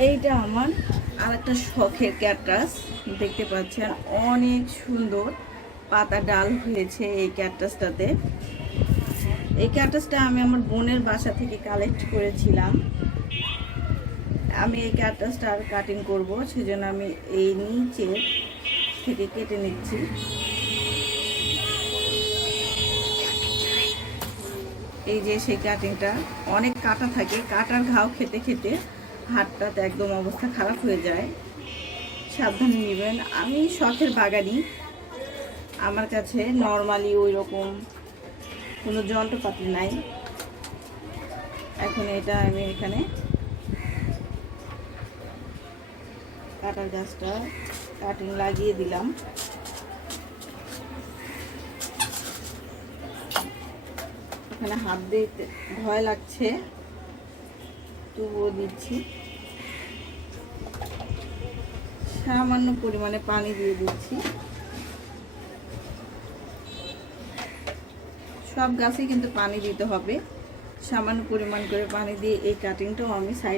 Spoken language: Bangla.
এইটা আমার আরেকটা শখের ক্যাকটাস, দেখতে পাচ্ছেন অনেক সুন্দর পাতা ডাল হয়েছে এই ক্যাকটাসটাতে। এই ক্যাকটাসটা আমি আমার বোনের বাসা থেকে কালেক্ট করেছিলাম। আমি এই ক্যাকটাসটা আর কাটিং করব, সেজন্য আমি এই নিচে থেকে কেটে নিচ্ছি। এই যে সেই কাটিংটা, অনেক কাটা থাকে, কাটার ঘাও খেতে খেতে হাতটাতে একদম অবস্থা খারাপ হয়ে যায়, সাবধানে নেবেন। আমি শখের বাগানি, আমার কাছে নর্মালি ওই রকম কোনো যন্ত্রপাতি নাই। এখন এটা আমি এখানে কাটার গাছটা কাটিং লাগিয়ে দিলাম। এখানে হাত দিতে ভয় লাগছে, তবুও দিচ্ছি। সামান্য পরিমাণে পানি দিয়ে দিচ্ছি। সব গাছে কিন্তু পানি দিতে হবে, সামান্য পরিমাণ করে পানি দিয়ে এই কাটিংটাও আমি সাইড